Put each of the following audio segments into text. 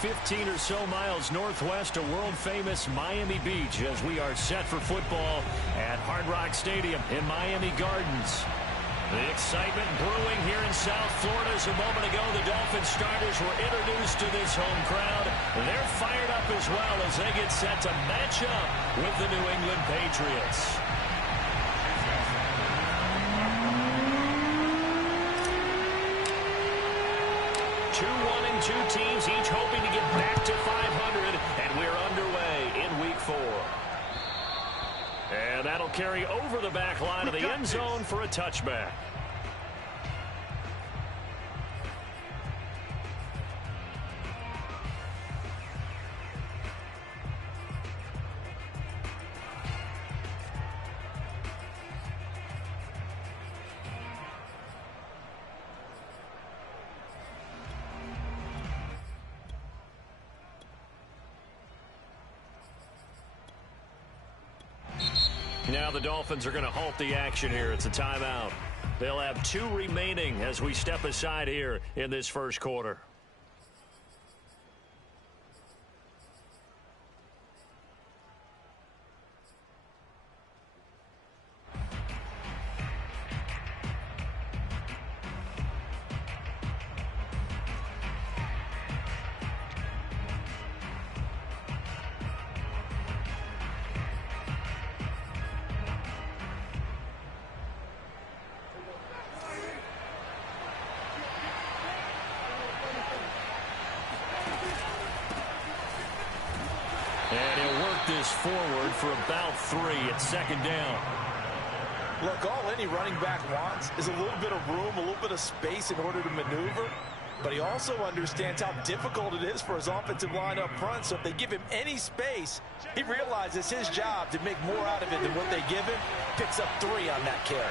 15 or so miles northwest of world-famous Miami Beach as we are set for football at Hard Rock Stadium in Miami Gardens. The excitement brewing here in South Florida. As a moment ago, the Dolphins starters were introduced to this home crowd. They're fired up as well as they get set to match up with the New England Patriots. Two teams each hoping to get back to 500, and we're underway in Week 4. And that'll carry over the back line of the end zone for a touchback. Now the Dolphins are going to halt the action here. It's a timeout. They'll have 2 remaining as we step aside here in this first quarter. And he'll work this forward for about 3 at second down. Look, all any running back wants is a little bit of room, a little bit of space in order to maneuver. But he also understands how difficult it is for his offensive line up front. So if they give him any space, he realizes his job to make more out of it than what they give him. Picks up 3 on that carry.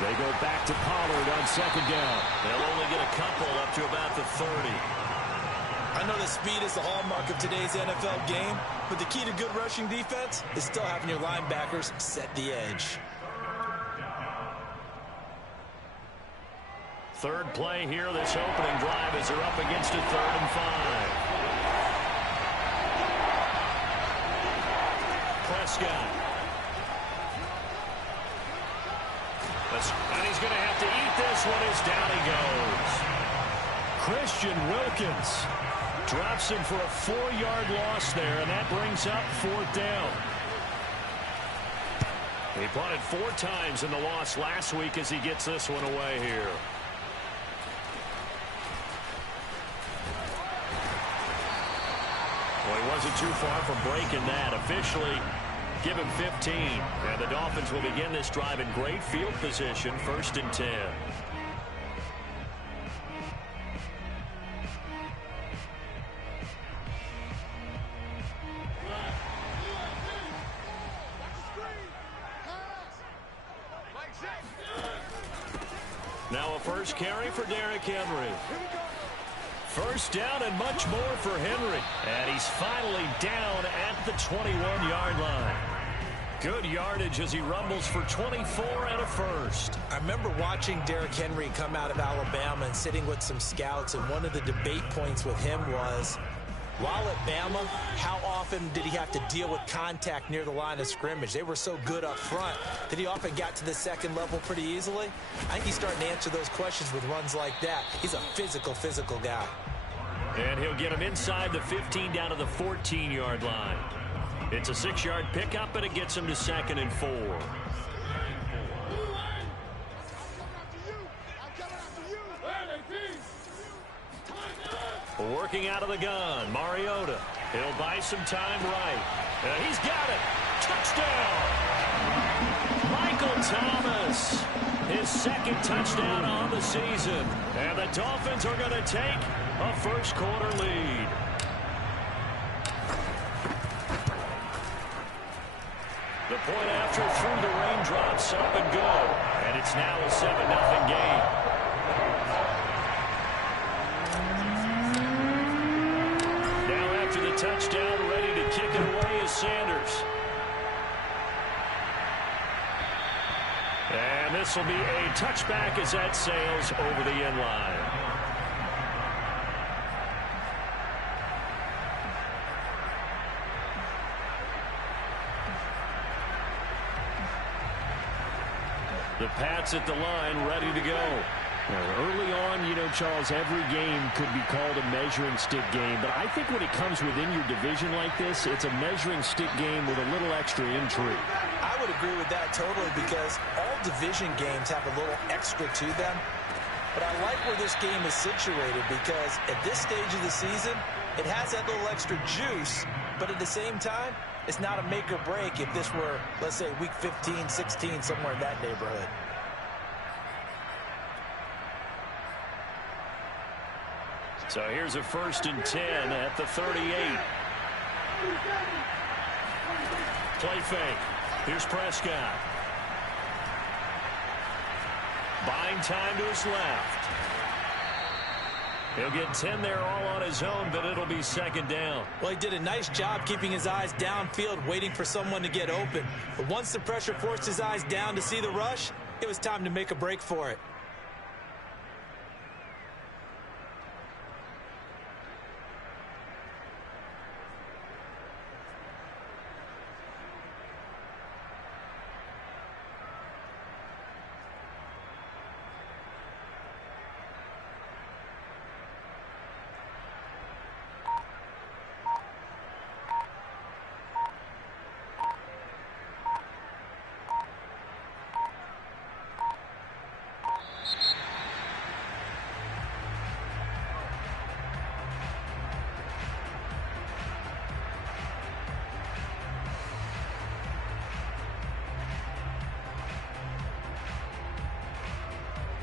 They go back to Pollard on second down. They'll only get a couple up to about the 30. I know that speed is the hallmark of today's NFL game, but the key to good rushing defense is still having your linebackers set the edge. Third play here, this opening drive as they're up against a 3rd and 5. Prescott. And he's going to have to eat this one as down he goes. Christian Wilkins drops him for a 4-yard loss there, and that brings up 4th down. He punted 4 times in the loss last week as he gets this one away here. Well, he wasn't too far from breaking that. Officially, give him 15. And the Dolphins will begin this drive in great field position, 1st and 10. Now a first carry for Derrick Henry. First down and much more for Henry. And he's finally down at the 21-yard line. Good yardage as he rumbles for 24 and a first. I remember watching Derrick Henry come out of Alabama and sitting with some scouts, and one of the debate points with him was, while at Bama, how often did he have to deal with contact near the line of scrimmage? They were so good up front that he often got to the second level pretty easily. I think he's starting to answer those questions with runs like that. He's a physical guy. And he'll get him inside the 15 down to the 14-yard line. It's a 6-yard pickup, and it gets him to 2nd and 4. Working out of the gun, Mariota. He'll buy some time right. He's got it. Touchdown! Michael Thomas. His 2nd touchdown on the season. And the Dolphins are going to take a first-quarter lead. The point after through the raindrops, up and good. And it's now a 7-0 game. Now after the touchdown, ready to kick it away is Sanders. And this will be a touchback as that sails over the end line. The Pats at the line, ready to go. Now, early on, you know, Charles, every game could be called a measuring stick game. But I think when it comes within your division like this, it's a measuring stick game with a little extra intrigue. I would agree with that totally, because all division games have a little extra to them. But I like where this game is situated, because at this stage of the season, it has that little extra juice. But at the same time, it's not a make or break if this were, let's say, week 15, 16, somewhere in that neighborhood. So here's a 1st and 10 at the 38. Play fake. Here's Prescott. Buying time to his left. He'll get 10 there all on his own, but it'll be 2nd down. Well, he did a nice job keeping his eyes downfield, waiting for someone to get open. But once the pressure forced his eyes down to see the rush, it was time to make a break for it.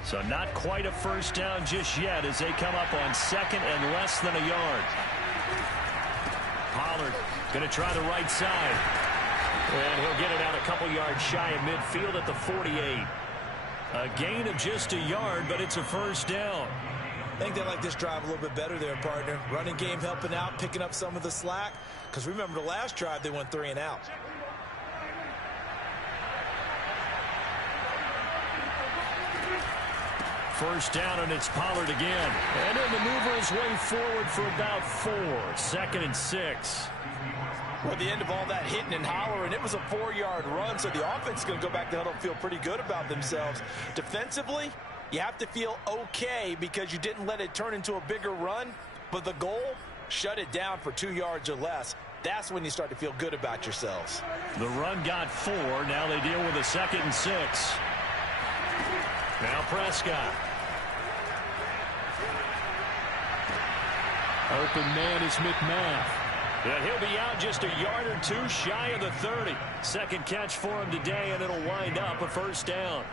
So not quite a 1st down just yet as they come up on 2nd and less than a yard. Pollard going to try the right side. And he'll get it out a couple yards shy of midfield at the 48. A gain of just a yard, but it's a 1st down. I think they like this drive a little bit better there, partner. Running game helping out, picking up some of the slack. Because remember the last drive, they went 3 and out. First down, and it's Pollard again. And he'll maneuver his way forward for about 4. 2nd and 6. Well, at the end of all that hitting and hollering, it was a 4-yard run, so the offense is going to go back to huddle and feel pretty good about themselves. Defensively, you have to feel okay because you didn't let it turn into a bigger run, but the goal, shut it down for 2 yards or less. That's when you start to feel good about yourselves. The run got 4. Now they deal with a 2nd and 6. Now Prescott. Open man is McMath. And he'll be out just a yard or 2 shy of the 30. 2nd catch for him today, and it'll wind up a 1st down.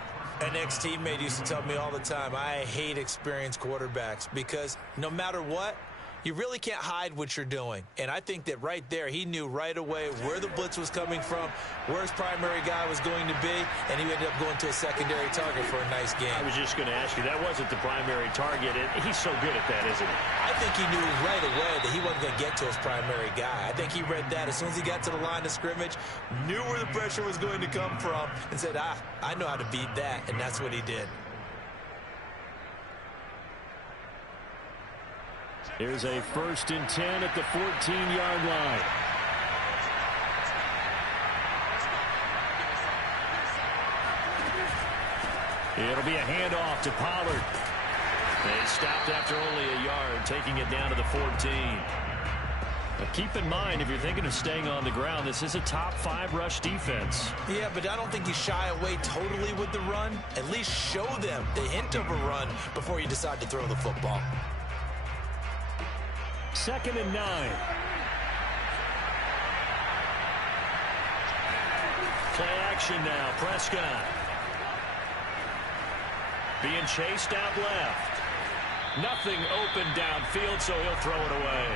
An ex-teammate used to tell me all the time, I hate experienced quarterbacks because no matter what, you really can't hide what you're doing. And I think that right there, he knew right away where the blitz was coming from, where his primary guy was going to be, and he ended up going to a secondary target for a nice game. I was just going to ask you, that wasn't the primary target. He's so good at that, isn't he? I think he knew right away that he wasn't going to get to his primary guy. I think he read that as soon as he got to the line of scrimmage, knew where the pressure was going to come from, and said, I know how to beat that, and that's what he did. Here's a 1st and 10 at the 14-yard line. It'll be a handoff to Pollard. They stopped after only a yard, taking it down to the 14. Now keep in mind, if you're thinking of staying on the ground, this is a top 5 rush defense. Yeah, but I don't think you shy away totally with the run. At least show them the hint of a run before you decide to throw the football. 2nd and 9. Play action now. Prescott. Being chased out left. Nothing open downfield, so he'll throw it away.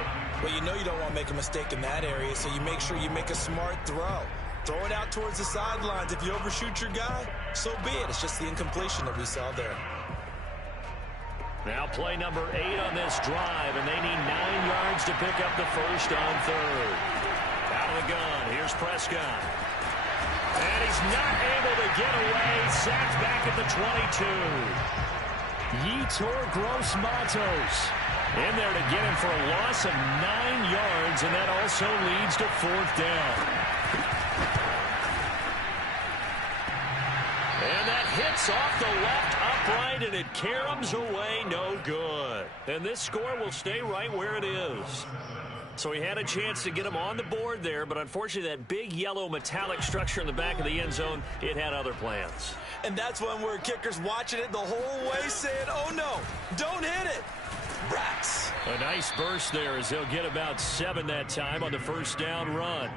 Well, you know you don't want to make a mistake in that area, so you make sure you make a smart throw. Throw it out towards the sidelines. If you overshoot your guy, so be it. It's just the incompletion that we saw there. Now play number 8 on this drive, and they need 9 yards to pick up the 1st on 3rd. Out of the gun. Here's Prescott. And he's not able to get away. Sacked back at the 22. Yetur Gross-Matos in there to get him for a loss of 9 yards, and that also leads to 4th down. And that hits off the left upright, and it caroms away, no good. And this score will stay right where it is. So he had a chance to get him on the board there, but unfortunately that big yellow metallic structure in the back of the end zone, it had other plans. And that's one where kicker's watching it the whole way saying, oh no, don't hit it. Rats. A nice burst there as they'll get about 7 that time on the first down run.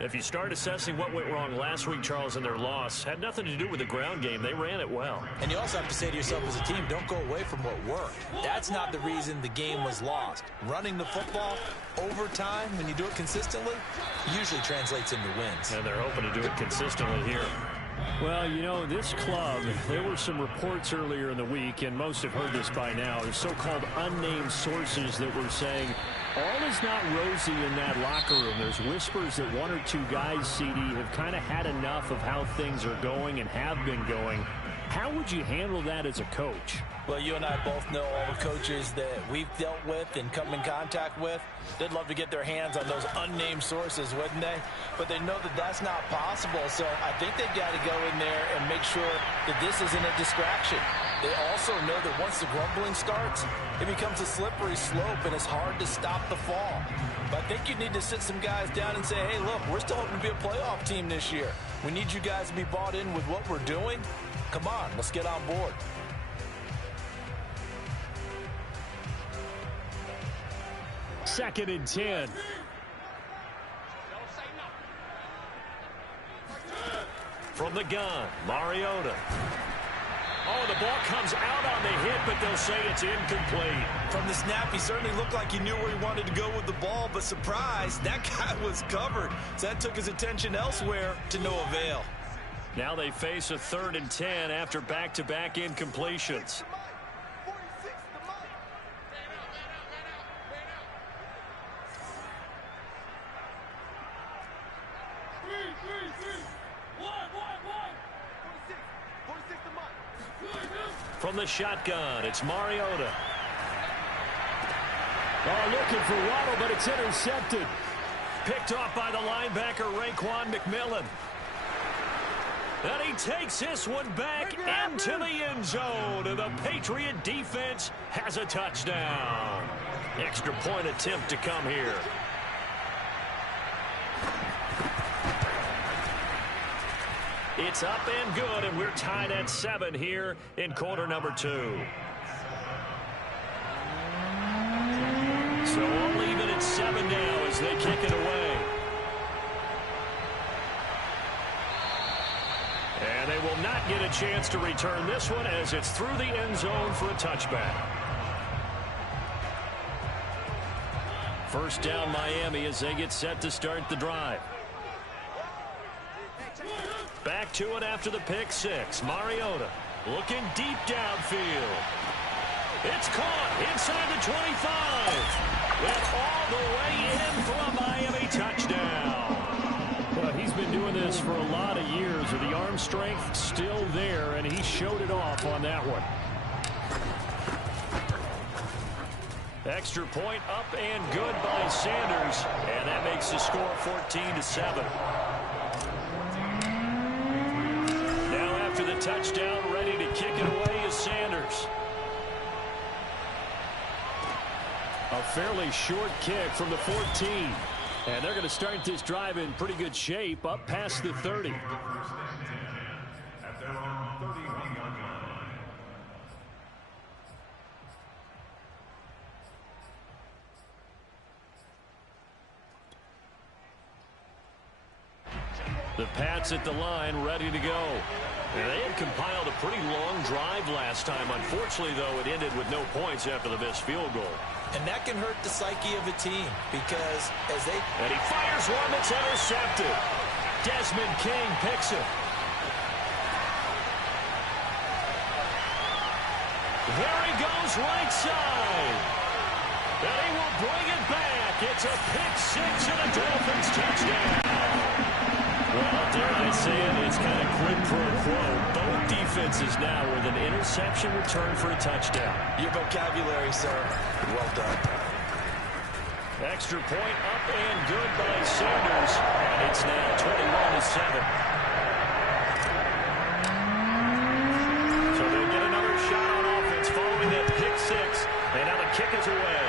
If you start assessing what went wrong last week, Charles, in their loss, had nothing to do with the ground game. They ran it well. And you also have to say to yourself as a team, don't go away from what worked. That's not the reason the game was lost. Running the football over time, when you do it consistently, usually translates into wins. And they're hoping to do it consistently here. Well, you know, this club, there were some reports earlier in the week, and most have heard this by now. There's so-called unnamed sources that were saying all is not rosy in that locker room. There's whispers that 1 or 2 guys, CD, have kind of had enough of how things are going and have been going. How would you handle that as a coach? Well, you and I both know all the coaches that we've dealt with and come in contact with. They'd love to get their hands on those unnamed sources, wouldn't they? But they know that that's not possible, so I think they've got to go in there and make sure that this isn't a distraction. They also know that once the grumbling starts, it becomes a slippery slope, and it's hard to stop the fall. But I think you need to sit some guys down and say, hey, look, we're still hoping to be a playoff team this year. We need you guys to be bought in with what we're doing. Come on, let's get on board. Second and 10. From the gun, Mariota. Oh, the ball comes out on the hit, but they'll say it's incomplete. From the snap, he certainly looked like he knew where he wanted to go with the ball, but surprise, that guy was covered. So that took his attention elsewhere to no avail. Now they face a 3rd and 10 after back-to-back incompletions. From the shotgun, it's Mariota. Oh, looking for Waddle, but it's intercepted. Picked off by the linebacker, Raekwon McMillan. And he takes this one back into the end zone, and the Patriot defense has a touchdown. Extra point attempt to come here. It's up and good, and we're tied at 7 here in quarter number 2. So all even at 7 now as they kick it away. And they will not get a chance to return this one as it's through the end zone for a touchback. First down Miami as they get set to start the drive. Back to it after the pick 6. Mariota looking deep downfield. It's caught inside the 25. And all the way in for a Miami touchdown. Well, he's been doing this for a lot of years. The arm strength still there, and he showed it off on that one. Extra point up and good by Sanders. And that makes the score 14-7. After the touchdown, ready to kick it away is Sanders. A fairly short kick from the 14. And they're going to start this drive in pretty good shape up past the 30. The Pats at the line, ready to go. And they had compiled a pretty long drive last time. Unfortunately, though, it ended with no points after the missed field goal. And that can hurt the psyche of a team because as they... And he fires one that's intercepted. Desmond King picks it. There he goes right side. And he will bring it back. It's a pick six and a Dolphins touchdown. Well, dare I say it, it's kind of quid pro quo. Both defenses now with an interception return for a touchdown. Your vocabulary, sir. Well done. Extra point up and good by Sanders. And it's now 21-7. So they'll get another shot on offense following that pick six. And now the kick is away.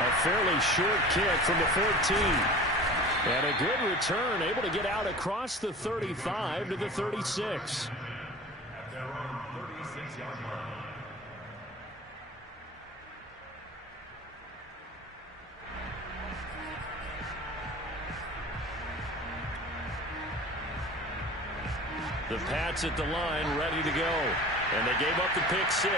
A fairly short kick from the 14. And a good return, able to get out across the 35 to the 36. The Pats at the line, ready to go. And they gave up the pick six.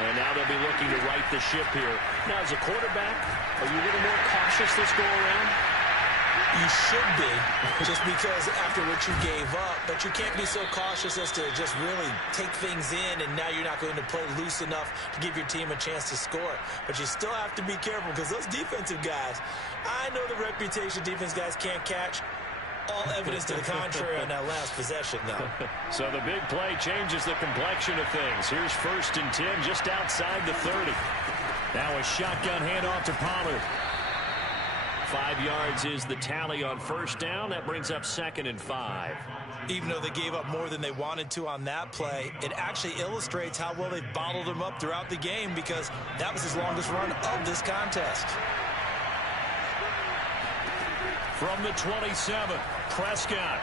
And now they'll be looking to right the ship here. Now, as a quarterback, are you a little more cautious this go around? You should be, just because after what you gave up, but you can't be so cautious as to just really take things in, and now you're not going to play loose enough to give your team a chance to score. But you still have to be careful, because those defensive guys, I know the reputation defense guys can't catch. All evidence to the contrary on that last possession, though. So the big play changes the complexion of things. Here's 1st and 10 just outside the 30. Now a shotgun handoff to Pollard. 5 yards is the tally on 1st down. That brings up 2nd and 5. Even though they gave up more than they wanted to on that play, it actually illustrates how well they've bottled them up throughout the game, because that was his longest run of this contest. From the 27, Prescott.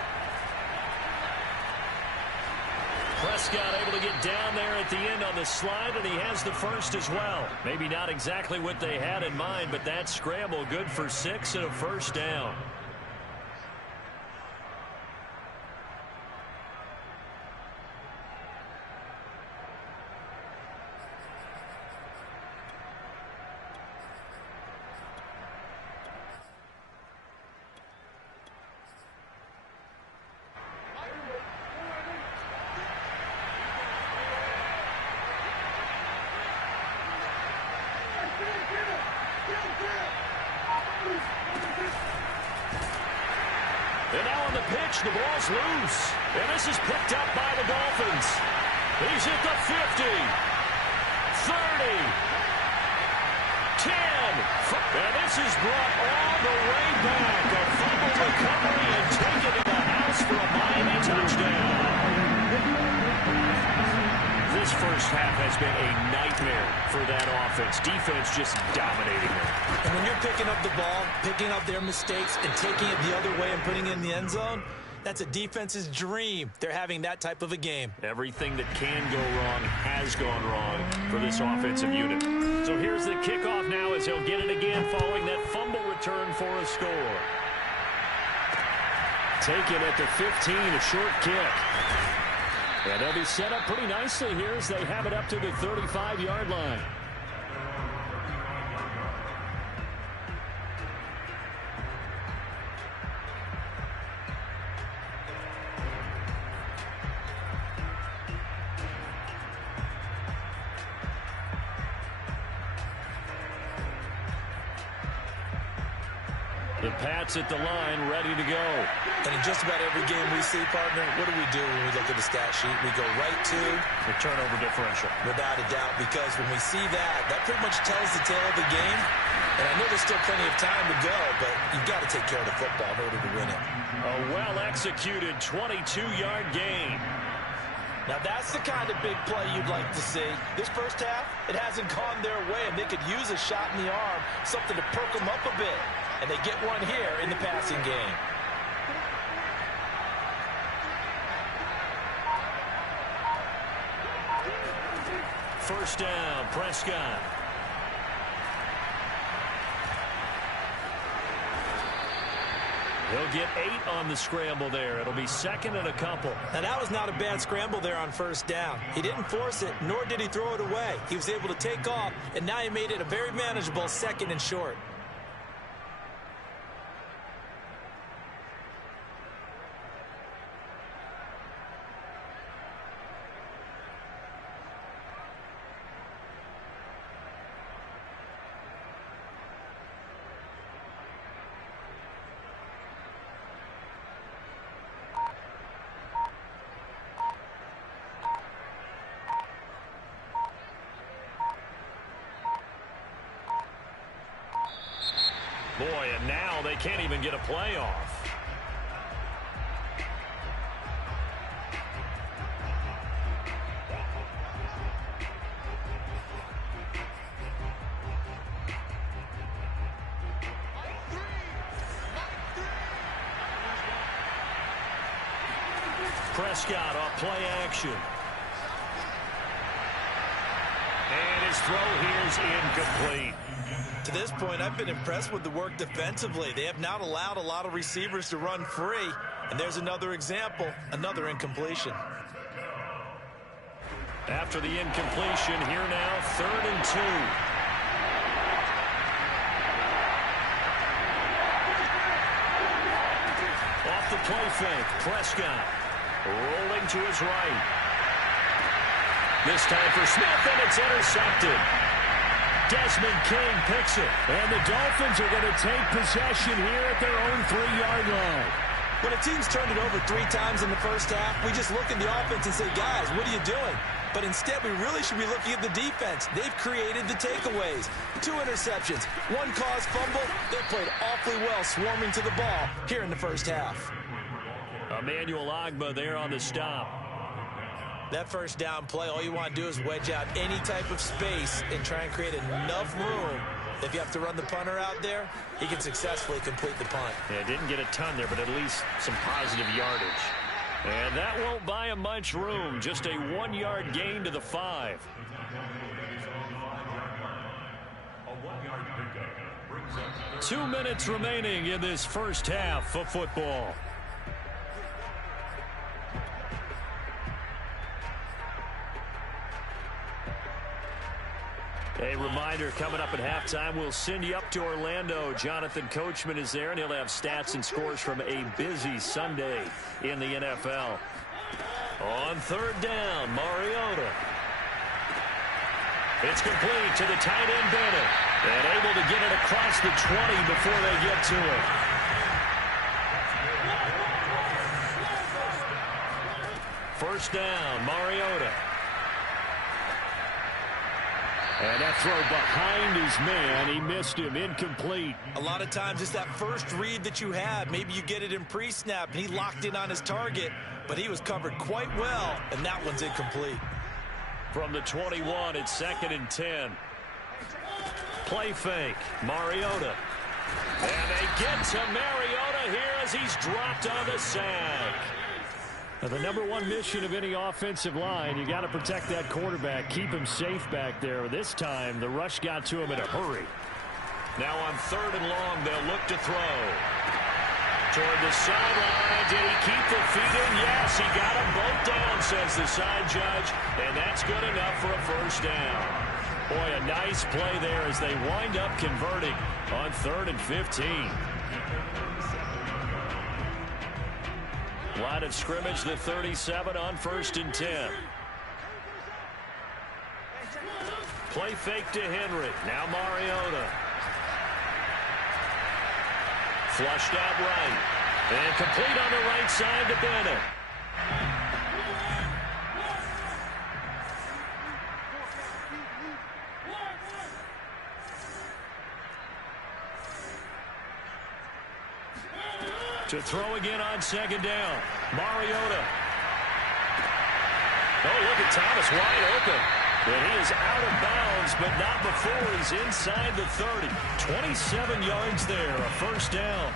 Prescott able to get down there at the end on the slide, and he has the first as well. Maybe not exactly what they had in mind, but that scramble good for 6 and a 1st down. And now on the pitch, the ball's loose. And this is picked up by the Dolphins. He's at the 50, 30, 10. And this is brought all the way back. A fumble recovery and taken to the house for a Miami touchdown. This first half has been a nightmare for that offense. Defense just dominating them. And when you're picking up the ball, picking up their mistakes, and taking it the other way and putting it in the end zone, that's a defense's dream. They're having that type of a game. Everything that can go wrong has gone wrong for this offensive unit. So here's the kickoff now as he'll get it again following that fumble return for a score. Taken at the 15, a short kick. And they'll be set up pretty nicely here as they have it up to the 35-yard line. The Pats at the line, ready to go. And in just about every game we see, partner, what do we do when we look at the stat sheet? We go right to the turnover differential. Without a doubt, because when we see that, that pretty much tells the tale of the game. And I know there's still plenty of time to go, but you've got to take care of the football in order to win it. A well-executed 22-yard gain. Now, that's the kind of big play you'd like to see. This first half, it hasn't gone their way, and they could use a shot in the arm, something to perk them up a bit. And they get one here in the passing game. First down, Prescott. He'll get 8 on the scramble there. It'll be 2nd and a couple. Now, that was not a bad scramble there on first down. He didn't force it, nor did he throw it away. He was able to take off, and now he made it a very manageable 2nd and short. can't even get a play off. Prescott off play action. And his throw here is incomplete. To this point, I've been impressed with the work defensively. They have not allowed a lot of receivers to run free. And there's another example, another incompletion. After the incompletion, here now, 3rd and 2. Off the play fake, Prescott rolling to his right. This time for Smith, and it's intercepted. Desmond King picks it, and the Dolphins are going to take possession here at their own 3-yard line. When a team's turned it over 3 times in the first half, we just look at the offense and say, guys, what are you doing? But instead, we really should be looking at the defense. They've created the takeaways. 2 interceptions, 1 caused fumble. They played awfully well swarming to the ball here in the first half. Emmanuel Ogbah there on the stop. That first down play, all you want to do is wedge out any type of space and try and create enough room. If you have to run the punter out there, he can successfully complete the punt. Yeah, didn't get a ton there, but at least some positive yardage. And that won't buy him much room. Just a 1-yard gain to the 5. A 2 minutes remaining in this first half of football. A reminder, coming up at halftime, we'll send you up to Orlando. Jonathan Coachman is there, and he'll have stats and scores from a busy Sunday in the NFL. On 3rd down, Mariota. It's complete to the tight end, Bennett. And able to get it across the 20 before they get to it. First down, Mariota. And that throw behind his man. He missed him. Incomplete. A lot of times it's that first read that you have. Maybe you get it in pre-snap, and he locked in on his target, but he was covered quite well, and that one's incomplete. From the 21, it's 2nd and 10. Play fake. Mariota. And they get to Mariota here as he's dropped on the sack. Now, the #1 mission of any offensive line, you got to protect that quarterback, keep him safe back there. This time, the rush got to him in a hurry. Now on 3rd and long, they'll look to throw. Toward the sideline, did he keep the feet in? Yes, he got them both down, says the side judge, and that's good enough for a first down. Boy, a nice play there as they wind up converting on 3rd and 15. Line of scrimmage, the 37 on 1st and 10. Play fake to Henry. Now Mariota. Flushed out right. And complete on the right side to Bennett. To throw again on 2nd down. Mariota. Oh, look at Thomas wide open. And he is out of bounds, but not before he's inside the 30. 27 yards there, a first down.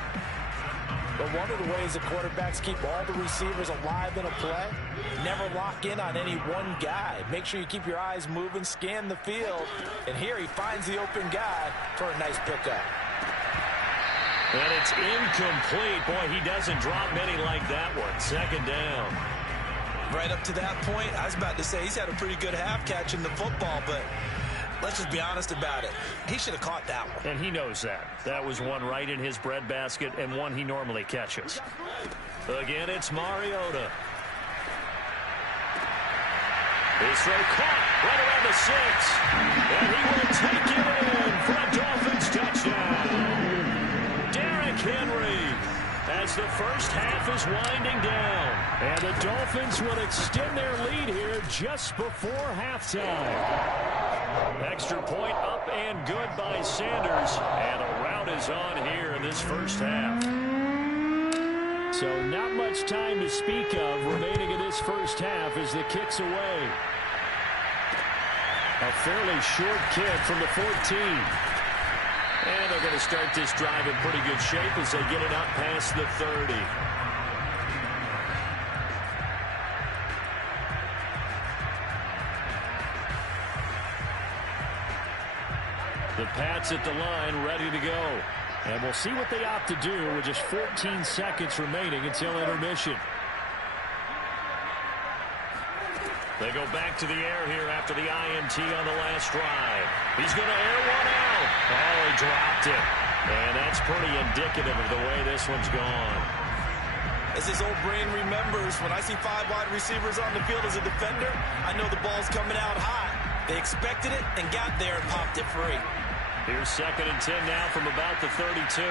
But one of the ways the quarterbacks keep all the receivers alive in a play, never lock in on any one guy. Make sure you keep your eyes moving, scan the field. And here he finds the open guy for a nice pickup. And it's incomplete. Boy, he doesn't drop many like that one. 2nd down. Right up to that point, I was about to say he's had a pretty good half catching the football, but let's just be honest about it. He should have caught that one. And he knows that. That was one right in his breadbasket and one he normally catches. Again, it's Mariota. His throw caught right around the 6. And he will take it in for a Dolphins touchdown. Henry, as the first half is winding down, and the Dolphins will extend their lead here just before halftime. Extra point up and good by Sanders, and around timeout is on here in this first half. So not much time to speak of remaining in this first half as the kick's away. A fairly short kick from the 14. And they're going to start this drive in pretty good shape as they get it up past the 30. The Pats at the line ready to go. And we'll see what they opt to do with just 14 seconds remaining until intermission. They go back to the air here after the INT on the last drive. He's going to air one out. Oh, he dropped it. And that's pretty indicative of the way this one's gone. As his old brain remembers, when I see 5 wide receivers on the field as a defender, I know the ball's coming out hot. They expected it and got there and popped it free. Here's 2nd and 10 now from about the 32.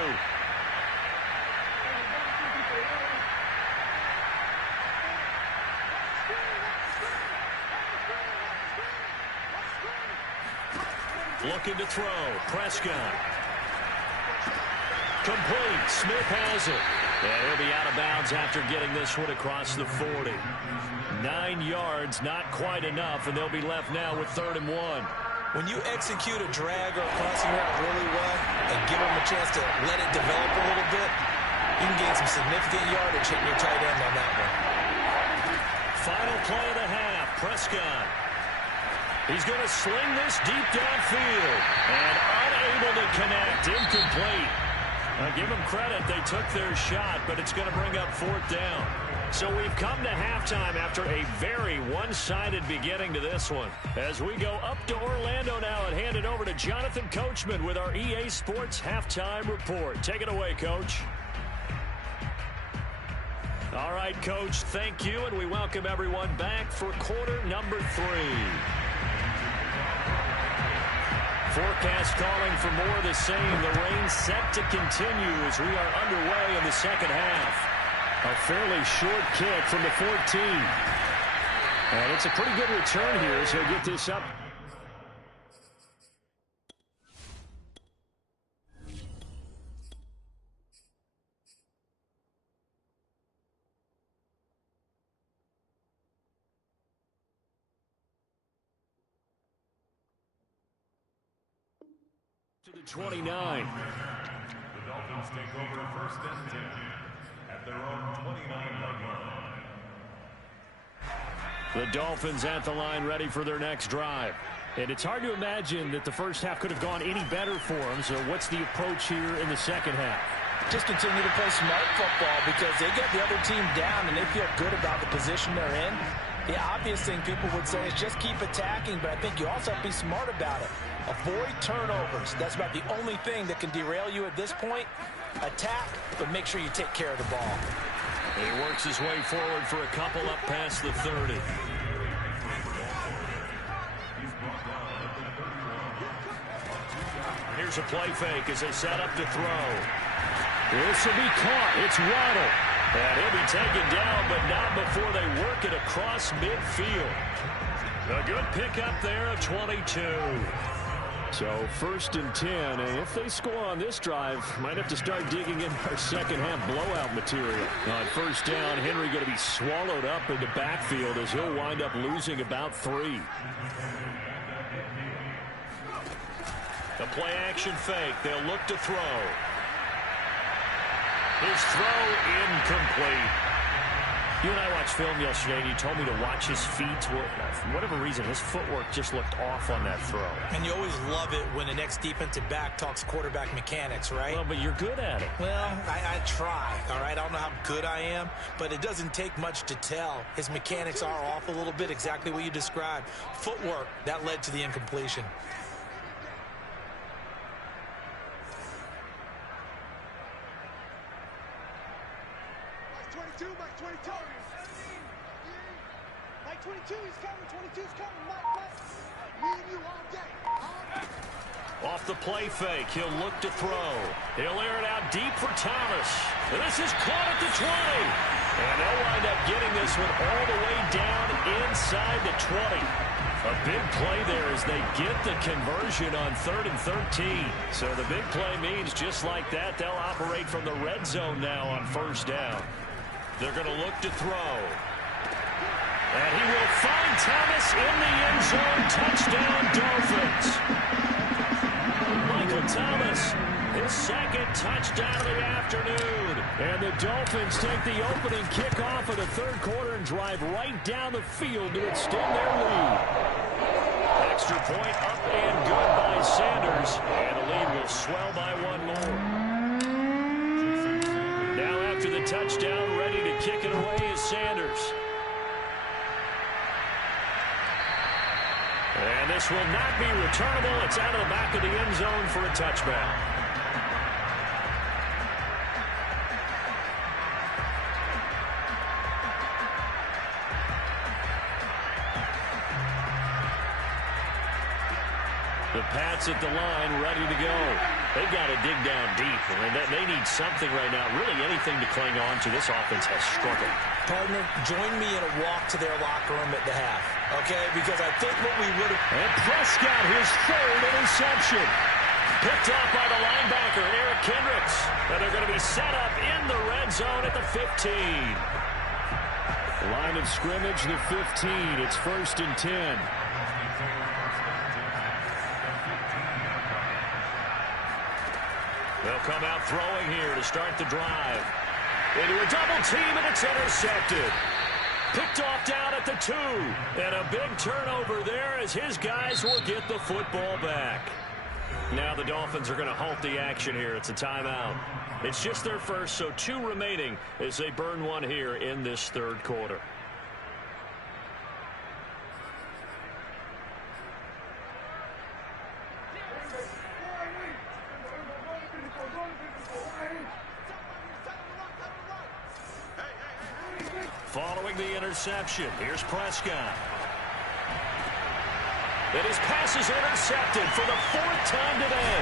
Looking to throw. Prescott. Complete. Smith has it. And he'll be out of bounds after getting this one across the 40. 9 yards, not quite enough, and they'll be left now with 3rd and 1. When you execute a drag or a crossing route really well and give them a chance to let it develop a little bit, you can gain some significant yardage hitting your tight end on that one. Final play of the half. Prescott. He's going to sling this deep downfield. And unable to connect. Incomplete. Now, give them credit. They took their shot, but it's going to bring up 4th down. So we've come to halftime after a very one-sided beginning to this one. As we go up to Orlando now and hand it over to Jonathan Coachman with our EA Sports Halftime Report. Take it away, Coach. All right, Coach, thank you, and we welcome everyone back for quarter number 3. Forecast calling for more of the same. The rain set to continue as we are underway in the second half. A fairly short kick from the 14. And it's a pretty good return here as he'll get this up. To the 29. The Dolphins take over 1st and 10 at their own 29-yard line. The Dolphins at the line ready for their next drive. And it's hard to imagine that the first half could have gone any better for them. So what's the approach here in the second half? Just continue to play smart football because they get the other team down and they feel good about the position they're in. The obvious thing people would say is just keep attacking, but I think you also have to be smart about it. Avoid turnovers. That's about the only thing that can derail you at this point. Attack, but make sure you take care of the ball. He works his way forward for a couple up past the 30. Here's a play fake as they set up to throw. This will be caught. It's Waddle. And he'll be taken down, but not before they work it across midfield. A good pickup there of 22. So 1st and 10, and if they score on this drive, might have to start digging in our second half blowout material. On 1st down, Henry going to be swallowed up in the backfield as he'll wind up losing about 3. The play action fake. They'll look to throw. His throw incomplete. You and I watched film yesterday, and you told me to watch his feet. For whatever reason, his footwork just looked off on that throw. And you always love it when the next defensive back talks quarterback mechanics, right? Well, but you're good at it. Well, I try, all right? I don't know how good I am, but it doesn't take much to tell. His mechanics are off a little bit, exactly what you described. Footwork, that led to the incompletion. Mike 22, he's coming. 22's coming. Mike. Me and you all day. Off the play fake, he'll look to throw. He'll air it out deep for Thomas. And this is caught at the 20. And they'll wind up getting this one all the way down inside the 20. A big play there as they get the conversion on 3rd and 13. So the big play means just like that, they'll operate from the red zone now on 1st down. They're going to look to throw. And he will find Thomas in the end zone. Touchdown, Dolphins. Michael Thomas, his 2nd touchdown of the afternoon. And the Dolphins take the opening kickoff of the 3rd quarter and drive right down the field to extend their lead. Extra point up and good by Sanders. And the lead will swell by 1 more. Now after the touchdown, ready to kick it away is Sanders. And this will not be returnable. It's out of the back of the end zone for a touchback. The Pats at the line, ready to go. They've got to dig down deep, and they need something right now, really anything to cling on to. This offense has struggled. Partner, join me in a walk to their locker room at the half, okay? Because I think what we would have... And Prescott, his 3rd interception. Picked off by the linebacker, Eric Kendricks. And they're going to be set up in the red zone at the 15. Line of scrimmage, the 15. It's 1st and 10. They'll come out throwing here to start the drive. Into a double team, and it's intercepted. Picked off down at the 2. And a big turnover there as his guys will get the football back. Now the Dolphins are going to halt the action here. It's a timeout. It's just their first, so 2 remaining as they burn one here in this 3rd quarter. Following the interception, here's Prescott. And his pass is intercepted for the 4th time today.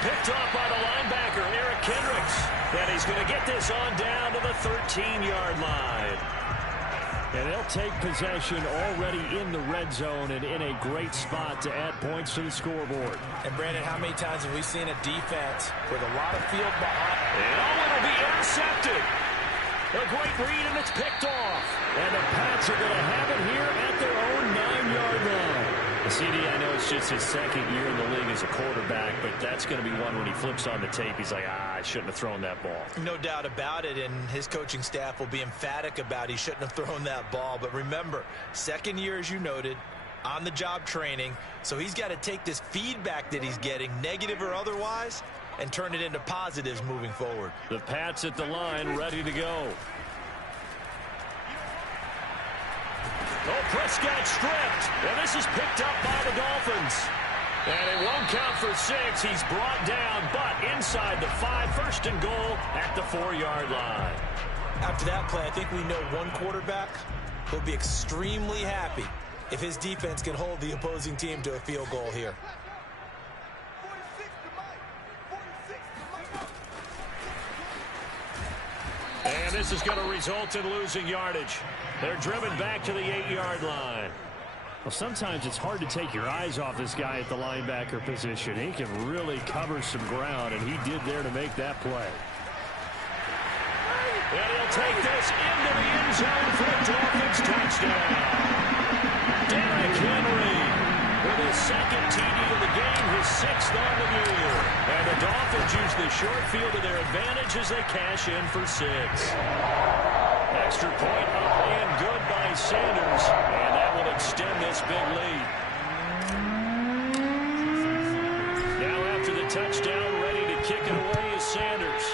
Picked off by the linebacker, Eric Kendricks. And he's going to get this on down to the 13-yard line. And they'll take possession already in the red zone and in a great spot to add points to the scoreboard. And, Brandon, how many times have we seen a defense with a lot of field behind? And it'll be intercepted. A great read, and it's picked off. And the Pats are going to have it here at their own 9-yard line. CD, I know it's just his 2nd year in the league as a quarterback, but that's going to be one when he flips on the tape, he's like, I shouldn't have thrown that ball. No doubt about it, and his coaching staff will be emphatic about he shouldn't have thrown that ball. But remember, 2nd year, as you noted, on-the-job training, so he's got to take this feedback that he's getting, negative or otherwise, and turn it into positives moving forward. The Pats at the line, ready to go. Oh, Prescott stripped, and this is picked up by the Dolphins. And it won't count for 6. He's brought down, but inside the 5, 1st and goal at the 4-yard line. After that play, I think we know one quarterback will be extremely happy if his defense can hold the opposing team to a field goal here. And this is going to result in losing yardage. They're driven back to the 8-yard line. Well, sometimes it's hard to take your eyes off this guy at the linebacker position. He can really cover some ground, and he did there to make that play. And he'll take this into the end zone for a Dolphins touchdown. Derrick Henry with his 2nd TD of the game, his 6th on the year. And the Dolphins use the short field to their advantage as they cash in for 6. Extra point up and good by Sanders, and that will extend this big lead. Now after the touchdown, ready to kick it away is Sanders.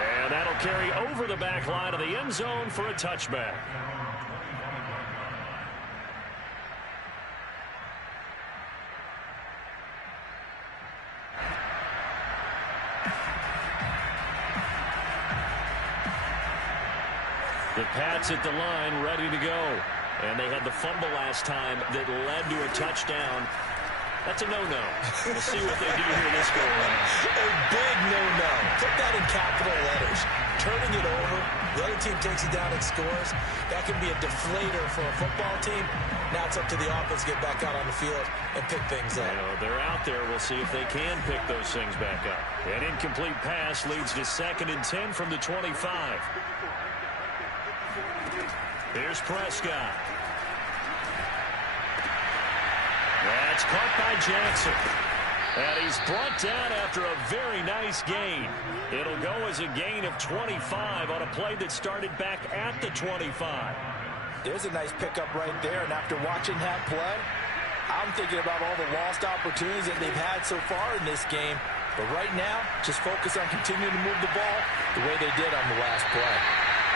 And that'll carry over the back line of the end zone for a touchback. The Pats at the line, ready to go. And they had the fumble last time that led to a touchdown. That's a no-no. We'll see what they do here this go around. A big no-no. Put that in team takes it down and scores, that can be a deflator for a football team. Now it's up to the offense to get back out on the field and pick things up. They're out there. We'll see if they can pick those things back up. An incomplete pass leads to 2nd and 10 from the 25. Here's Prescott. That's caught by Jackson. And he's brought down after a very nice gain. It'll go as a gain of 25 on a play that started back at the 25. There's a nice pickup right there, and after watching that play, I'm thinking about all the lost opportunities that they've had so far in this game. But right now, just focus on continuing to move the ball the way they did on the last play.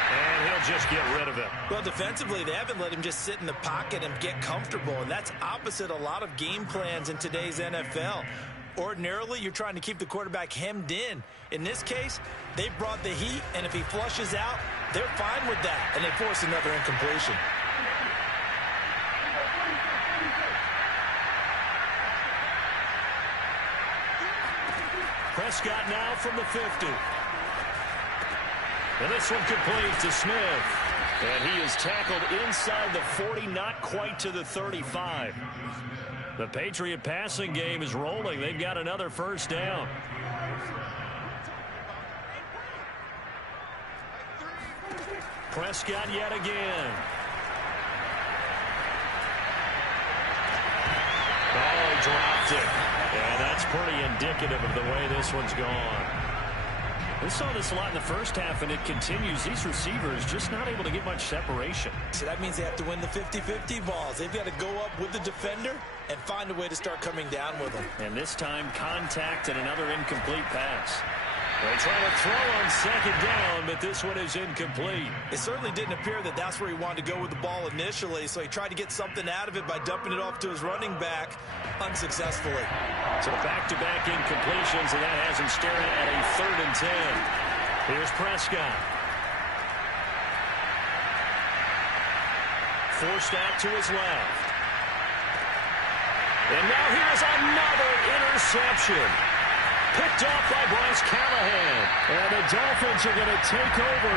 And he'll just get rid of it. Well, defensively, they haven't let him just sit in the pocket and get comfortable, and that's opposite a lot of game plans in today's NFL. Ordinarily, you're trying to keep the quarterback hemmed in. In this case, they brought the heat, and if he flushes out, they're fine with that, and they force another incompletion. Prescott now from the 50. And this one complete to Smith. And he is tackled inside the 40, not quite to the 35. The Patriot passing game is rolling. They've got another first down. Prescott yet again. Oh, he dropped it. And that's pretty indicative of the way this one's gone. We saw this a lot in the first half, and it continues. These receivers just not able to get much separation. So that means they have to win the 50-50 balls. They've got to go up with the defender and find a way to start coming down with them. And this time, contact and another incomplete pass. They try to throw on 2nd down, but this one is incomplete. It certainly didn't appear that that's where he wanted to go with the ball initially, so he tried to get something out of it by dumping it off to his running back unsuccessfully. So back-to-back incompletions, and that has him staring at a 3rd and 10. Here's Prescott. Forced out to his left. And now here's another interception. Picked off by Bryce Callahan. And the Dolphins are going to take over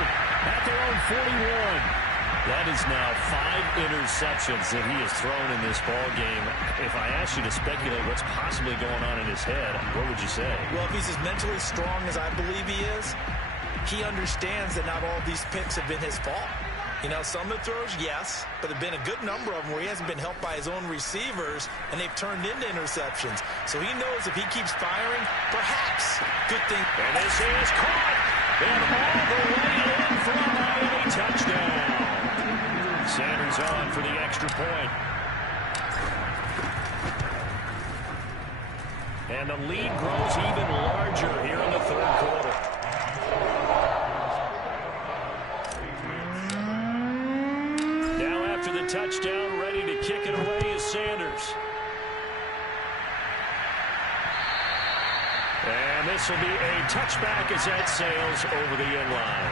at their own 41. That is now 5 interceptions that he has thrown in this ball game. If I asked you to speculate what's possibly going on in his head, what would you say? Well, if he's as mentally strong as I believe he is, he understands that not all these picks have been his fault. You know, some of the throws, yes, but there have been a good number of them where he hasn't been helped by his own receivers, and they've turned into interceptions. So he knows if he keeps firing, perhaps, good thing. And this is caught, and all the way in for a Miami touchdown. Sanders on for the extra point. And the lead grows even larger here in the 3rd quarter. The touchdown, ready to kick it away is Sanders. And this will be a touchback as that sails over the end line.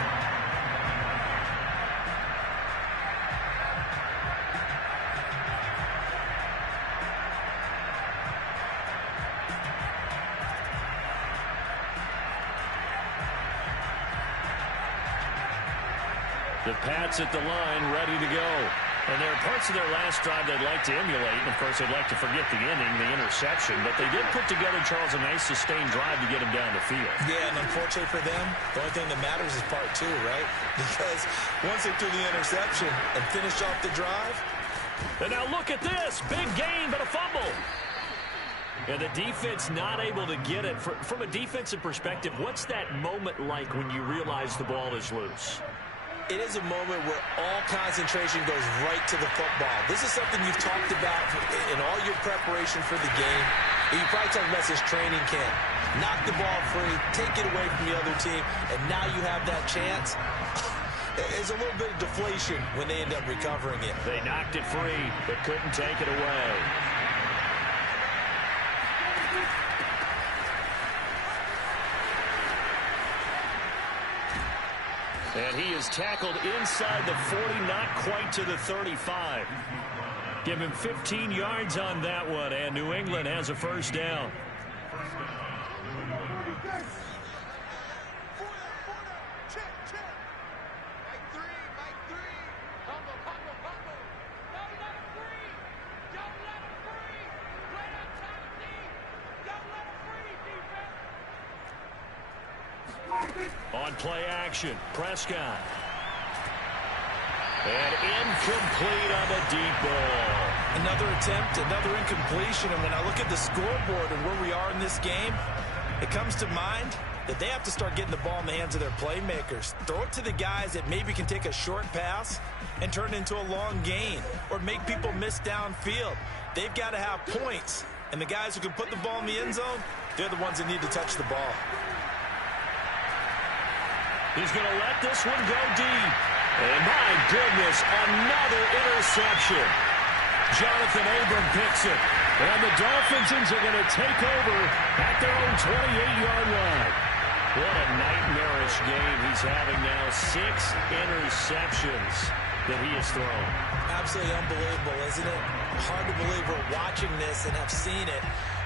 The Pats at the line, ready to go. And there are parts of their last drive they'd like to emulate. And, of course, they'd like to forget the ending, the interception. But they did put together, Charles, a nice sustained drive to get him down the field. Yeah, and unfortunately for them, the only thing that matters is part 2, right? Because once they threw the interception and finished off the drive. And now look at this. Big gain, but a fumble. And the defense not able to get it. From a defensive perspective, what's that moment like when you realize the ball is loose? It is a moment where all concentration goes right to the football. This is something you've talked about in all your preparation for the game. You probably talked about this training camp. Knock the ball free, take it away from the other team, and now you have that chance. There's a little bit of deflation when they end up recovering it. They knocked it free, but couldn't take it away. And he is tackled inside the 40, not quite to the 35. Give him 15 yards on that one, and New England has a first down. On play action, Prescott. And incomplete on the deep ball. Another attempt, another incompletion. And when I look at the scoreboard and where we are in this game, it comes to mind that they have to start getting the ball in the hands of their playmakers. Throw it to the guys that maybe can take a short pass and turn it into a long gain or make people miss downfield. They've got to have points. And the guys who can put the ball in the end zone, they're the ones that need to touch the ball. He's going to let this one go deep. And my goodness, another interception. Jonathan Abram picks it. And the Dolphins are going to take over at their own 28-yard line. What a nightmarish game he's having now. 6 interceptions that he has thrown. Absolutely unbelievable, isn't it? Hard to believe we're watching this and have seen it.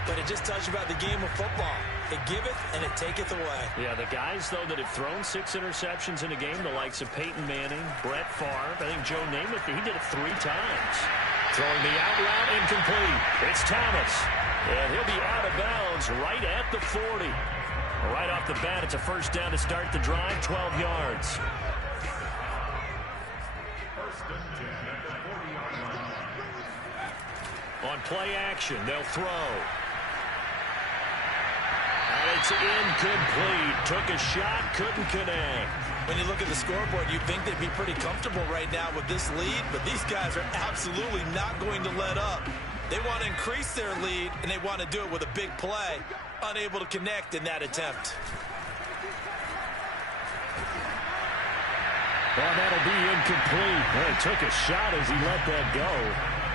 But it just tells you about the game of football. It giveth and it taketh away. Yeah, the guys, though, that have thrown 6 interceptions in a game, the likes of Peyton Manning, Brett Favre, I think Joe Namath, he did it 3 times. Throwing the out route incomplete. It's Thomas. And he'll be out of bounds right at the 40. Right off the bat, it's a first down to start the drive, 12 yards. On play action, they'll throw. And it's incomplete. Took a shot, couldn't connect. When you look at the scoreboard, you'd think they'd be pretty comfortable right now with this lead, but these guys are absolutely not going to let up. They want to increase their lead, and they want to do it with a big play. Unable to connect in that attempt. Well, that'll be incomplete. Well, he took a shot as he let that go.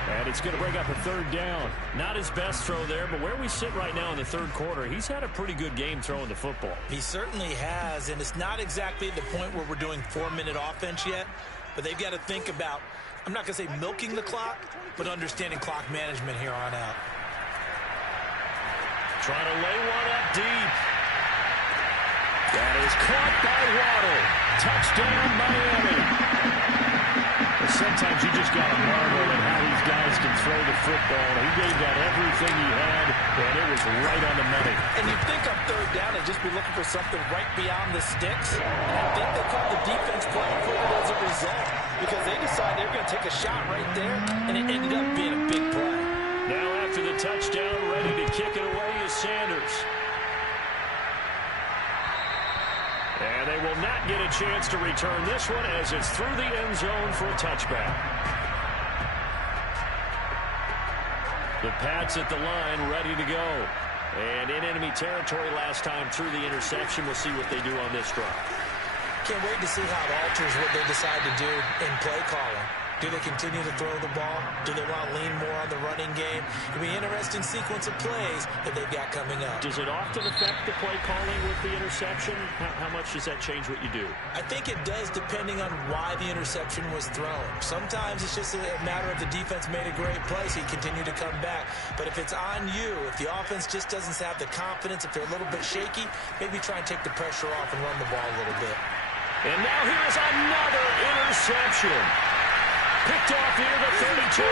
And it's going to bring up a third down. Not his best throw there, but where we sit right now in the third quarter, he's had a pretty good game throwing the football. He certainly has, and it's not exactly at the point where we're doing 4-minute offense yet, but they've got to think about, I'm not going to say milking the clock, but understanding clock management here on out. Trying to lay one up deep. That is caught by Waddle. Touchdown, Miami. Sometimes you just got to marvel at how these guys can throw the football. He gave that everything he had, and it was right on the money. And you'd think on third down they'd just be looking for something right beyond the sticks. And I think they caught the defense flat-footed as a result because they decided they were going to take a shot right there, and it ended up being a big play. Now after the touchdown, ready to kick it away is Sanders. And they will not get a chance to return this one as it's through the end zone for a touchback. The Pats at the line ready to go. And in enemy territory last time through the interception. We'll see what they do on this drive. Can't wait to see how it alters what they decide to do in play calling. Do they continue to throw the ball? Do they want to lean more on the running game? It'll be an interesting sequence of plays that they've got coming up. Does it often affect the play calling with the interception? How much does that change what you do? I think it does depending on why the interception was thrown. Sometimes it's just a matter of the defense made a great play, so you continue to come back. But if it's on you, if the offense just doesn't have the confidence, if they're a little bit shaky, maybe try and take the pressure off and run the ball a little bit. And now here's another interception. Picked off near the 32.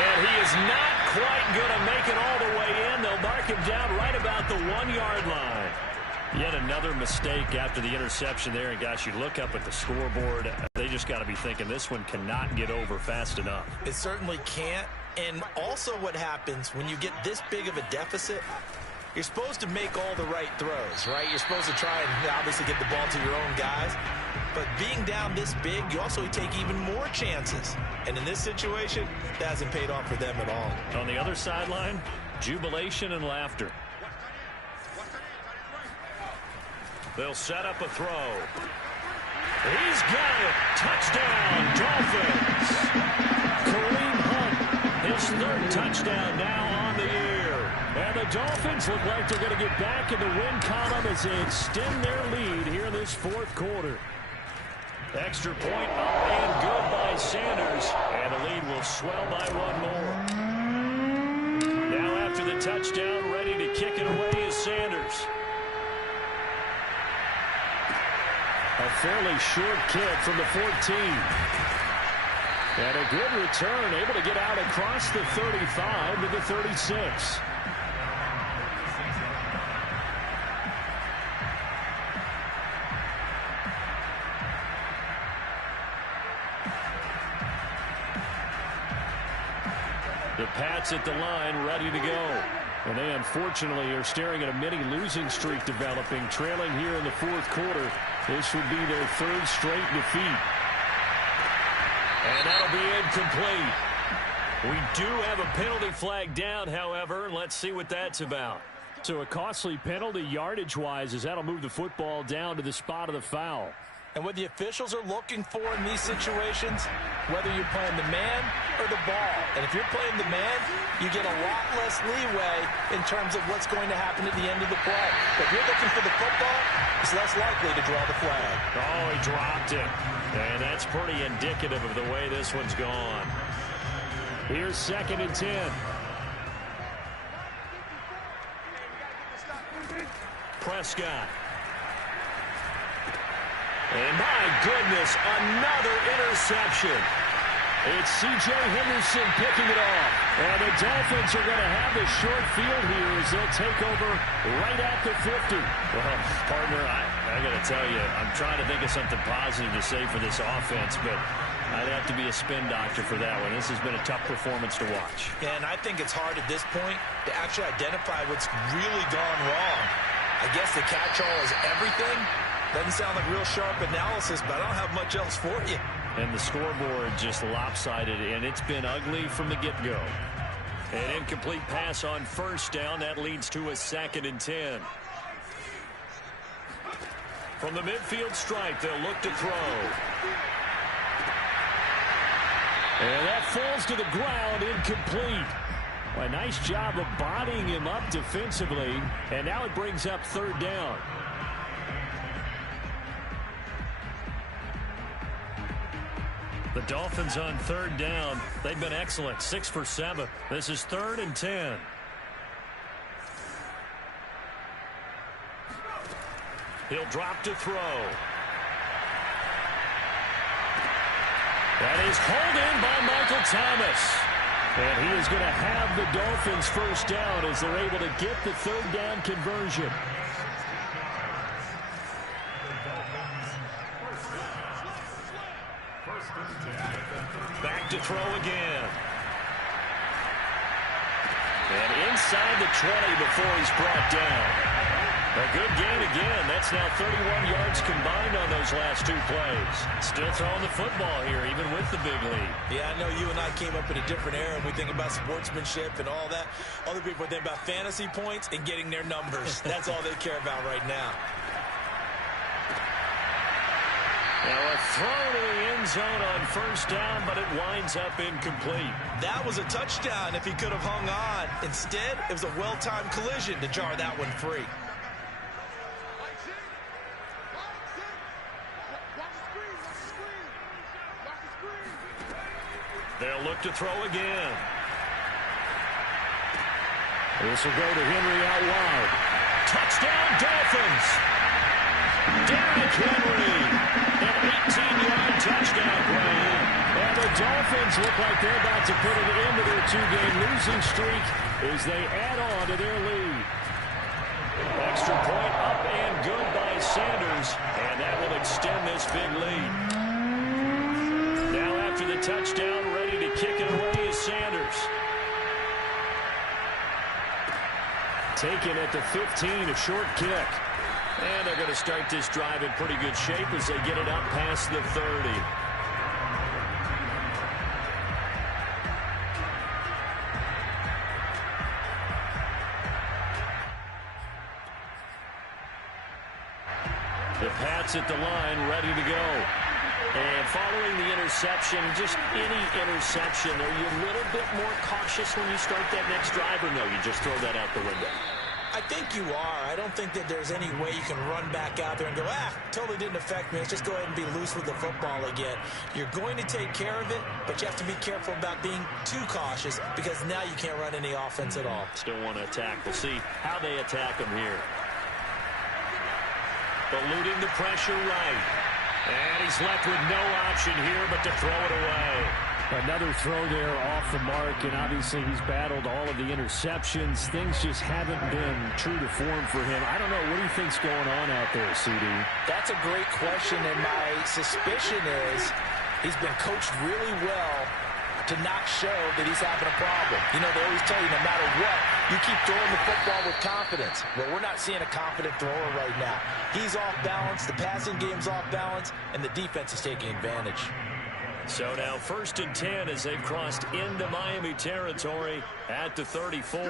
And he is not quite going to make it all the way in. They'll mark him down right about the 1-yard line. Yet another mistake after the interception there. And, gosh, you look up at the scoreboard. They just got to be thinking this one cannot get over fast enough. It certainly can't. And also what happens when you get this big of a deficit, you're supposed to make all the right throws, right? You're supposed to try and obviously get the ball to your own guys. But being down this big, you also take even more chances. And in this situation, that hasn't paid off for them at all. On the other sideline, jubilation and laughter. They'll set up a throw. He's got it. Touchdown, Dolphins. Kareem Hunt, his third touchdown now on the year. And the Dolphins look like they're going to get back in the win column as they extend their lead here in this fourth quarter. Extra point up and good by Sanders. And the lead will swell by one more. Now after the touchdown, ready to kick it away is Sanders. A fairly short kick from the 14. And a good return, able to get out across the 35 to the 36. The Pats at the line, ready to go. And they unfortunately are staring at a mini losing streak developing, trailing here in the fourth quarter. This would be their third straight defeat. And that'll be incomplete. We do have a penalty flag down, however. Let's see what that's about. So a costly penalty yardage-wise, as that'll move the football down to the spot of the foul. And what the officials are looking for in these situations, whether you're playing the man or the ball. And if you're playing the man, you get a lot less leeway in terms of what's going to happen at the end of the play. But if you're looking for the football, it's less likely to draw the flag. Oh, he dropped it. And that's pretty indicative of the way this one's gone. Here's 2nd and 10. Prescott. And my goodness, another interception. It's C.J. Henderson picking it off. And the Dolphins are going to have the short field here as they'll take over right at the 50. Well, partner, I got to tell you, I'm trying to think of something positive to say for this offense, but I'd have to be a spin doctor for that one. This has been a tough performance to watch. Yeah, and I think it's hard at this point to actually identify what's really gone wrong. I guess the catch-all is everything. Doesn't sound like real sharp analysis, but I don't have much else for you. And the scoreboard just lopsided, and it's been ugly from the get-go. An incomplete pass on first down. That leads to a 2nd and 10. From the midfield stripe, they'll look to throw. And that falls to the ground, incomplete. Well, a nice job of bodying him up defensively, and now it brings up 3rd down. The Dolphins on 3rd down. They've been excellent, 6 for 7. This is 3rd and 10. He'll drop to throw. That is hauled in by Michael Thomas. And he is going to have the Dolphins first down as they're able to get the 3rd down conversion. Back to throw again. And inside the 20 before he's brought down. A good gain again. That's now 31 yards combined on those last 2 plays. Still throwing the football here, even with the big lead. Yeah, I know you and I came up in a different era. We think about sportsmanship and all that. Other people think about fantasy points and getting their numbers. That's all they care about right now. Now a throw to the end zone on first down, but it winds up incomplete. That was a touchdown if he could have hung on. Instead, it was a well-timed collision to jar that one free. They'll look to throw again. This will go to Henry out wide. Touchdown, Dolphins! Derrick Henry, an 18-yard touchdown play. And the Dolphins look like they're about to put it into their 2-game losing streak as they add on to their lead. Extra point up and good by Sanders, and that will extend this big lead. Now after the touchdown, ready to kick it away is Sanders. Taken at the 15, a short kick. And they're going to start this drive in pretty good shape as they get it up past the 30. The Pats at the line, ready to go. And following the interception, just any interception, are you a little bit more cautious when you start that next drive, or no, you just throw that out the window? I think you are. I don't think that there's any way you can run back out there and go, totally didn't affect me. Let's just go ahead and be loose with the football again. You're going to take care of it, but you have to be careful about being too cautious because now you can't run any offense at all. Still want to attack. We'll see how they attack them here. Eluding the pressure right. And he's left with no option here but to throw it away. Another throw there off the mark, and obviously he's battled all of the interceptions. Things just haven't been true to form for him. I don't know. What do you think's going on out there, CD? That's a great question, and my suspicion is he's been coached really well to not show that he's having a problem. You know, they always tell you no matter what, you keep throwing the football with confidence. Well, we're not seeing a confident thrower right now. He's off balance, the passing game's off balance, and the defense is taking advantage. So now 1st and 10 as they've crossed into Miami territory at the 34.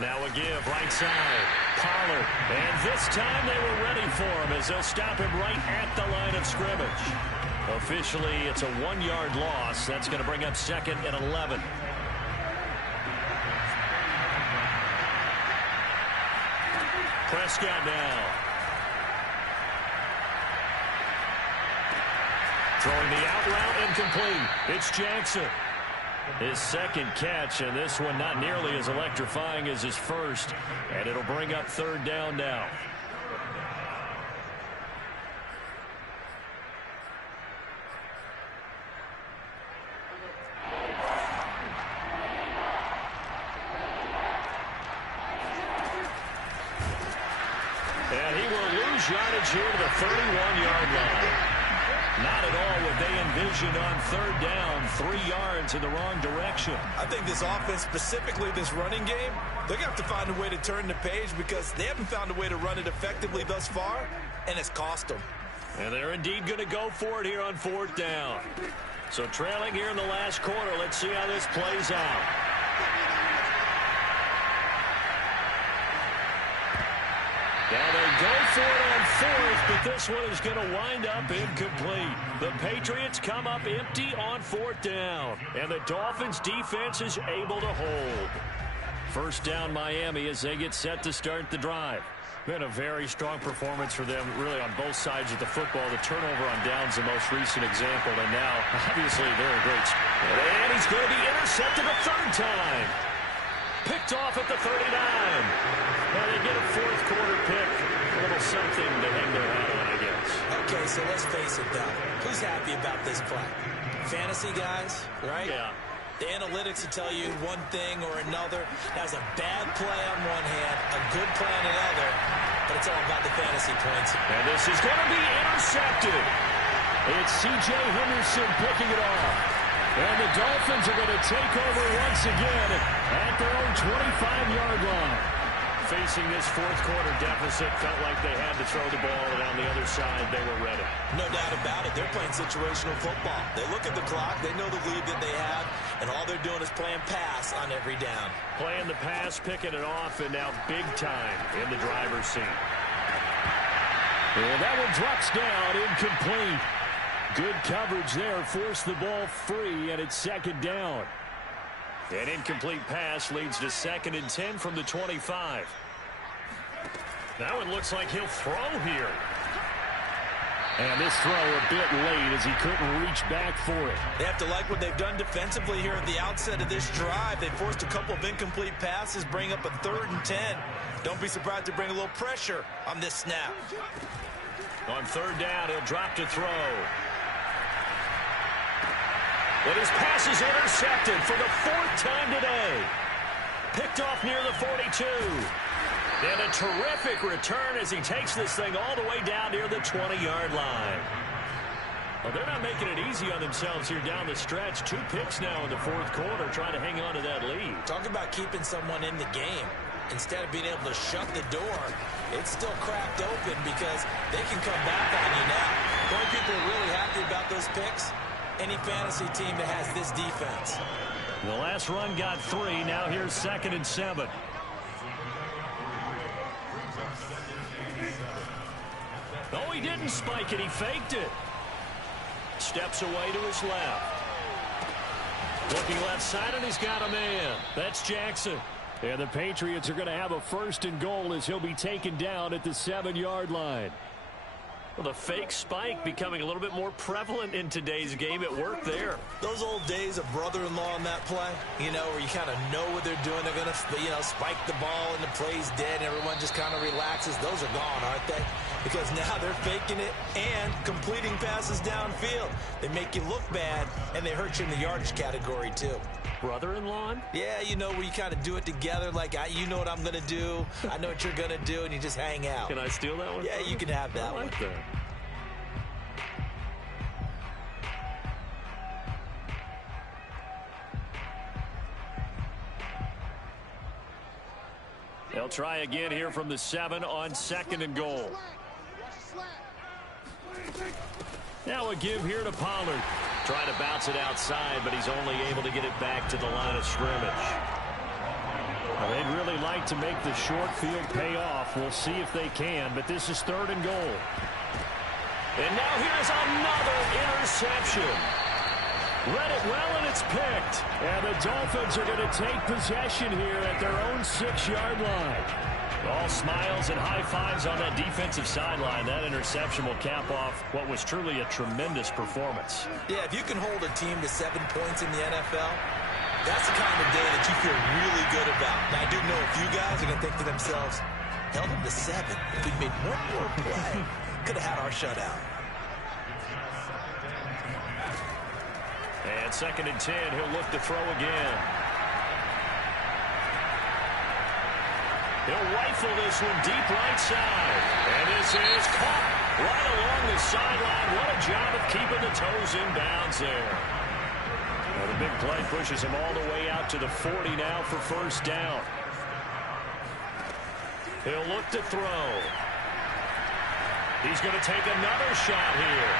Now a give right side. Pollard. And this time they were ready for him as they'll stop him right at the line of scrimmage. Officially, it's a 1-yard loss. That's going to bring up 2nd and 11. Prescott now. Throwing the out route incomplete. It's Jackson. His 2nd catch, and this one not nearly as electrifying as his first. And it'll bring up 3rd down now. And he will lose yardage here to the 31-yard line. Not at all what they envisioned on 3rd down. 3 yards in the wrong direction. I think this offense, specifically this running game, they're going to have to find a way to turn the page because they haven't found a way to run it effectively thus far, and it's cost them. And they're indeed going to go for it here on 4th down. So trailing here in the last quarter. Let's see how this plays out. Now they go for it on 4th, but this one is going to wind up incomplete. The Patriots come up empty on 4th down, and the Dolphins defense is able to hold. 1st down Miami as they get set to start the drive. Been a very strong performance for them, really, on both sides of the football. The turnover on downs, the most recent example, and now, obviously, they're a great. And he's going to be intercepted a 3rd time. Picked off at the 39. Now they get a 4th quarter pick. A little something to hang their hat on, I guess. Okay, so let's face it, though. Who's happy about this play? Fantasy guys, right? Yeah. The analytics will tell you one thing or another. That's a bad play on one hand, a good play on the other, but it's all about the fantasy points. And this is going to be intercepted. It's C.J. Henderson picking it off. And the Dolphins are going to take over once again at their own 25-yard line. Facing this 4th quarter deficit, felt like they had to throw the ball, and on the other side, they were ready. No doubt about it. They're playing situational football. They look at the clock. They know the lead that they have, and all they're doing is playing pass on every down. Playing the pass, picking it off, and now big time in the driver's seat. Well, that one drops down, incomplete. Good coverage there, forced the ball free, and it's 2nd down. An incomplete pass leads to 2nd and 10 from the 25. Now it looks like he'll throw here. And this throw a bit late as he couldn't reach back for it. They have to like what they've done defensively here at the outset of this drive. They forced a couple of incomplete passes, bring up a 3rd and 10. Don't be surprised to bring a little pressure on this snap. On 3rd down, he'll drop to throw. And his pass is intercepted for the 4th time today. Picked off near the 42. And a terrific return as he takes this thing all the way down near the 20-yard line. Well, they're not making it easy on themselves here down the stretch. 2 picks now in the 4th quarter, trying to hang on to that lead. Talk about keeping someone in the game. Instead of being able to shut the door, it's still cracked open because they can come back on you now. The only people who are really happy about those picks, any fantasy team that has this defense. The last run got 3. Now here's 2nd and 7. No, he didn't spike it. He faked it. Steps away to his left. Looking left side, and he's got a man. That's Jackson. And the Patriots are going to have a 1st and goal as he'll be taken down at the 7-yard line. Well, the fake spike becoming a little bit more prevalent in today's game. It worked there. Those old days of brother-in-law on that play, you know, where you kind of know what they're doing. They're going to, you know, spike the ball and the play's dead and everyone just kind of relaxes. Those are gone, aren't they? Because now they're faking it and completing passes downfield. They make you look bad, and they hurt you in the yardage category, too. Brother-in-law? Yeah, you know, where you kind of do it together, like, you know what I'm going to do, I know what you're going to do, and you just hang out. Can I steal that one? Yeah, you can have that one. I like that. They'll try again here from the 7 on 2nd and goal. Now a give here to Pollard. Trying to bounce it outside, but he's only able to get it back to the line of scrimmage. Well, they'd really like to make the short field pay off. We'll see if they can, but this is 3rd and goal. And now here's another interception. Read it well, and it's picked. And the Dolphins are going to take possession here at their own 6-yard line. All smiles and high fives on that defensive sideline. That interception will cap off what was truly a tremendous performance. Yeah, if you can hold a team to 7 points in the NFL, that's the kind of day that you feel really good about. Now, I do know a few guys are going to think to themselves, held them to 7. If we made one more play, could have had our shutout. And 2nd and 10, he'll look to throw again. He'll rifle this one deep right side. And this is caught right along the sideline. What a job of keeping the toes in bounds there. Well, the big play pushes him all the way out to the 40 now for 1st down. He'll look to throw. He's going to take another shot here.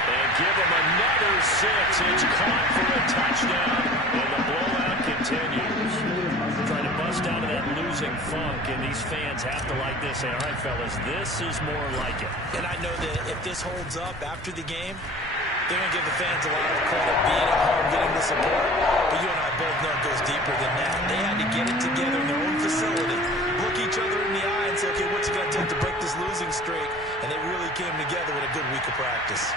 And give him another 6. It's caught for a touchdown. And the blowout continues. Trying to bust out of that losing funk, and these fans have to like this. Say, all right, fellas, this is more like it. And I know that if this holds up after the game, they're going to give the fans a lot of credit being at home, getting the support. But you and I both know it goes deeper than that. They had to get it together in their own facility, look each other in the eye and say, okay, what's it going to take to break this losing streak? And they really came together with a good week of practice.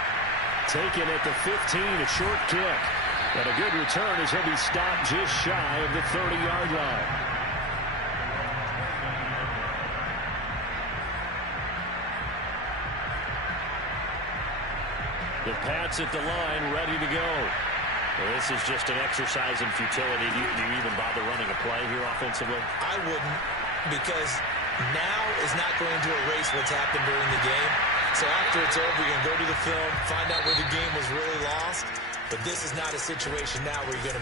Taken at the 15, a short kick. And a good return as he'll be stopped just shy of the 30-yard line. The Pats at the line, ready to go. Well, this is just an exercise in futility. Do you even bother running a play here offensively? I wouldn't, because now is not going to erase what's happened during the game. So after it's over, you're going to go to the film, find out where the game was really lost. But this is not a situation now where you're going to